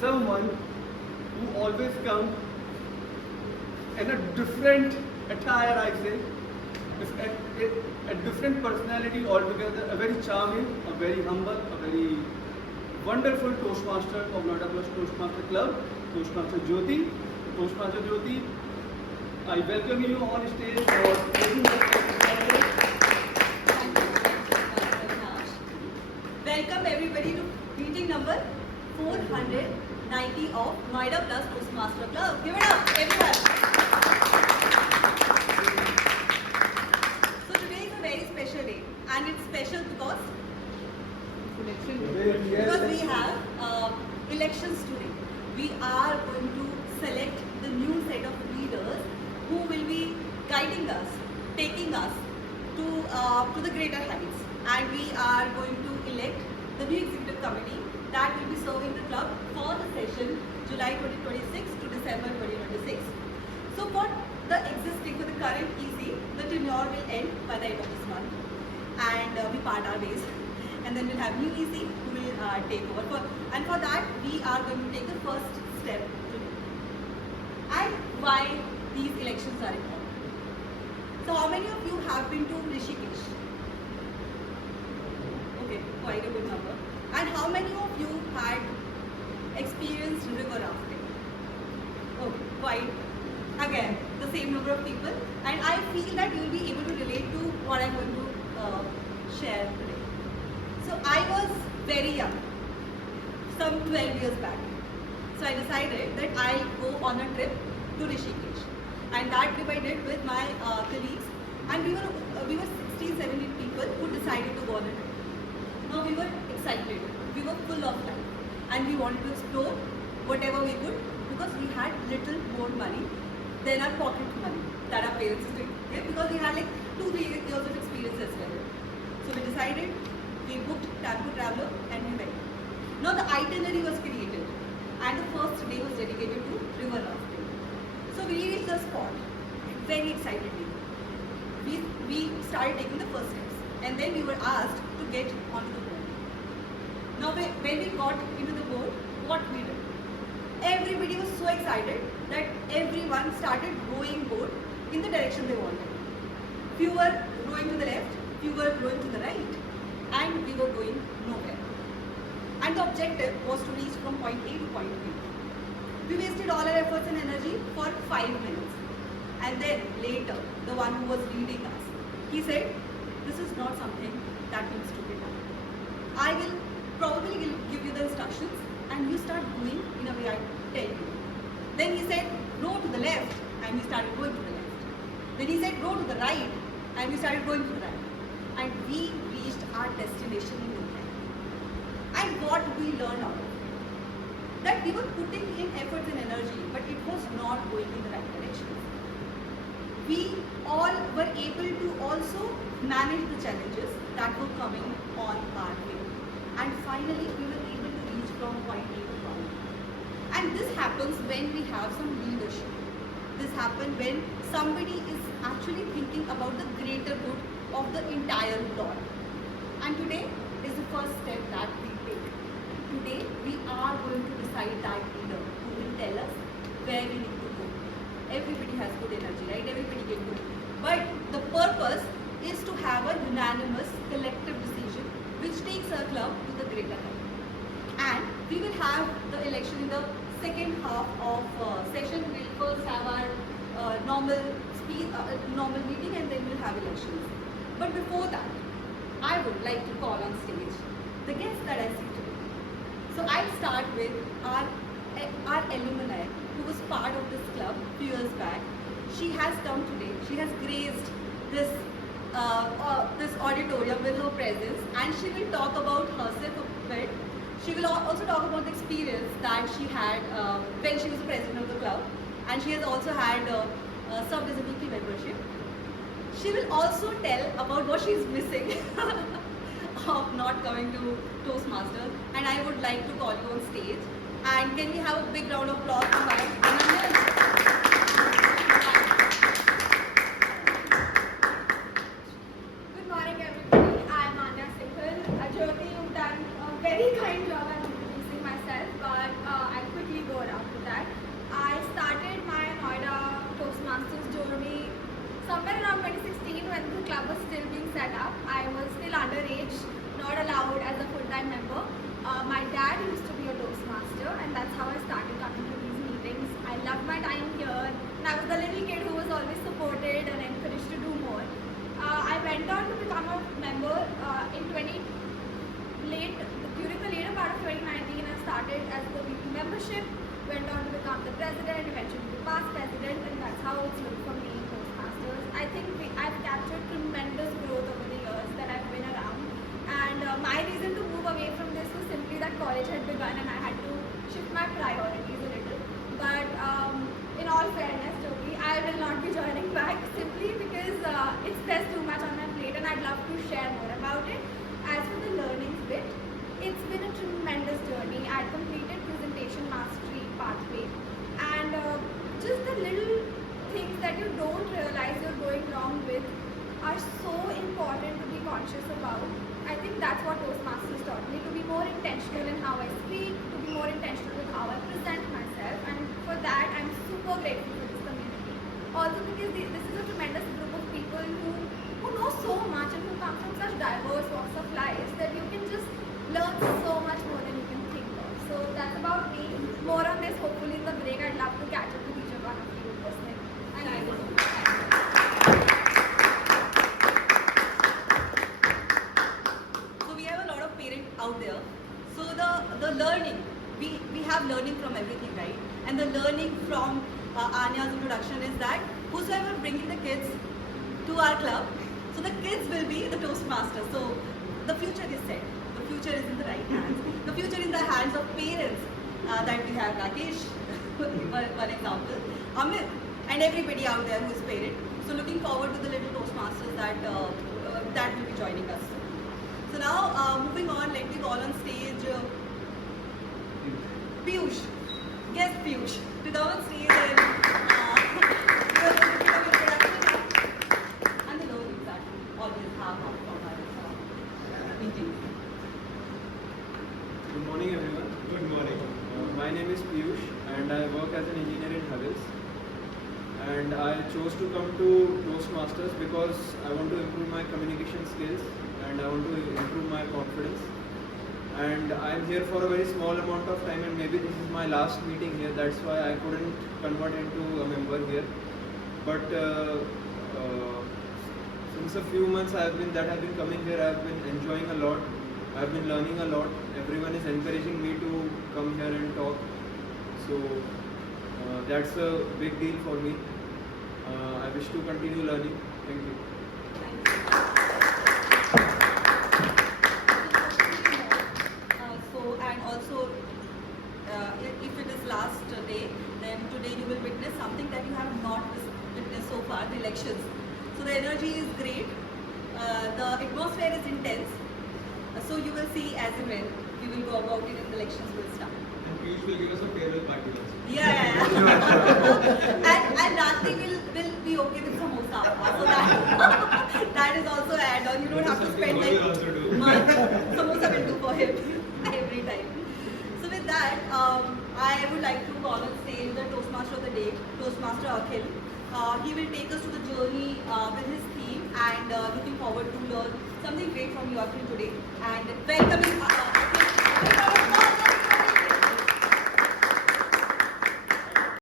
someone who always comes in a different attire, I say, a different personality altogether, a very charming, a very humble, a very wonderful Toastmaster of Noida Plus Toastmaster Club, Toastmaster Jyoti. Toastmaster Jyoti, I welcome you on stage for taking the Welcome everybody to meeting number 490 of Noida Plus Toastmaster Club. Give it up, everyone. So today is a very special day, and it's special because we have elections today. We are going to select the new set of leaders who will be guiding us, taking us to the greater heights, and we are going to elect the new executive committee that will be serving the club for the session July 2026 to December 2026. So for the current EC, the tenure will end by the end of this month, and we part our ways, and then we'll have new EC who will take over. And for that, we are going to take the first step today. And why these elections are important. So how many of you have been to Rishikesh? Okay, quite a good number. And how many of you had experienced river rafting? Okay, quite, again, the same number of people. And I feel that you will be able to relate to what I'm going to share today. So I was very young, some 12 years back. So I decided that I'll go on a trip to Rishikesh. And that trip I did with my colleagues. And we were 16, 17 people who decided to go on a trip. Now we were excited, we were full of life, and we wanted to explore whatever we could because we had little more money than our pocket money that our parents used to give, because we had like 2-3 years of experience as well. So we decided, we booked Tempo Traveler and we went. Now the itinerary was created and the first day was dedicated to river rafting. So we reached the spot very excitedly. We started taking the first steps, and then we were asked to get onto the boat. Now when we got into the boat, what we did? Everybody was so excited that everyone started rowing boat in the direction they wanted. Few were rowing to the left, few were rowing to the right, and we were going nowhere. And the objective was to reach from point A to point B. We wasted all our efforts and energy for 5 minutes. And then later, the one who was leading us, he said, this is not something that needs to be done. I will probably give you the instructions and you start doing in a way I tell you. Then he said, row to the left, and we started going to the left. Then he said, row to the right, and we started going to the right. And we reached our destination in no time. And what we learned out of it? That we were putting in efforts and energy, but it was not going in the right direction. We all were able to also manage the challenges that were coming on our way. And finally, we were able to reach from point A to point B. And this happens when we have some leadership. This happens when somebody is actually thinking about the greater good of the entire lot. And today is the first step that we take. Today, we are going to decide that leader who will tell us where we need to go. Everybody has good energy, right? Everybody can do. But the purpose is to have a unanimous collective decision which takes our club to the greater height. And we will have the election in the second half of session. We'll first have our normal meeting, and then we'll have elections. But before that, I would like to call on stage the guests that I see today. So I'll start with our alumni who was part of this club a few years back. She has come today. She has graced this auditorium with her presence, and she will talk about herself a bit. She will also talk about the experience that she had when she was the president of the club, and she has also had served as a weekly membership. She will also tell about what she is missing of not coming to Toastmasters, and I would like to call you on stage. And can we have a big round of applause for her? Good morning, everybody. I'm Anya Singhal. Jyoti, you've done a very kind job at introducing myself, but I'll and that's how I started coming to these meetings. I loved my time here, and I was the little kid who was always supported and encouraged to do more. I went on to become a member during the later part of 2019. I started as the weekly membership, went on to become the president, eventually the past president, and that's how it's looked for me in Toastmasters. I think I've captured tremendous growth over the years that I've been around, and my reason to move away from this was simply that college had begun and I had to shift my priorities a little. But in all fairness, Toby, I will not be joining back simply because it's pressed too much on my plate and I'd love to share more about it. As for the learnings bit, it's been a tremendous journey. I completed presentation mastery pathway, and just the little things that you don't realize you're going wrong with are so important to be conscious about. I think that's what Toastmasters taught me, to be more intentional in how I speak, to be more intentional with how I present myself, and for that I'm super grateful for this community. Also because this is a tremendous group of people who know so much and who come from such diverse walks of life that you can just learn so much more than you can think of. So that's about me. More on this hopefully in the break. I'd love to catch up with each one of you personally. Thank you so much. So we have a lot of parents out there. So the learning, we have learning from everything, right? And the learning from Anya's introduction is that whosoever bringing the kids to our club, so the kids will be the Toastmasters. So the future is set. The future is in the right hands. The future in the hands of parents that we have Rakesh, for example, Amit, and everybody out there who is parent. So looking forward to the little Toastmasters that will be joining us. So now moving on, let me call on stage Piyush, guest Piyush, to come on stage and give a introduction and the learnings that we always have from our meetings. Good morning, everyone. Good morning. My name is Piyush and I work as an engineer in Havels. And I chose to come to Toastmasters because I want to improve my communication skills and I want to improve my confidence. And I'm here for a very small amount of time and maybe this is my last meeting here. That's why I couldn't convert into a member here. But since a few months I've been coming here, I've been enjoying a lot. I've been learning a lot. Everyone is encouraging me to come here and talk. So that's a big deal for me. I wish to continue learning. Thank you. And also, if it is last day, then today you will witness something that you have not witnessed so far, the elections. So the energy is great, the atmosphere is intense. So you will see as and when we will go about it and the elections will start. And Piyush will give us a farewell party also. Yeah. and Ratri will be okay with samosa. So that is also add on. You don't have to spend like will also do. much. Samosa will do for him every time. So with that, I would like to call on stage the Toastmaster of the day, Toastmaster Akhil. He will take us to the journey with his theme and looking forward to learn something great from you Akhil today. And welcoming Akhil.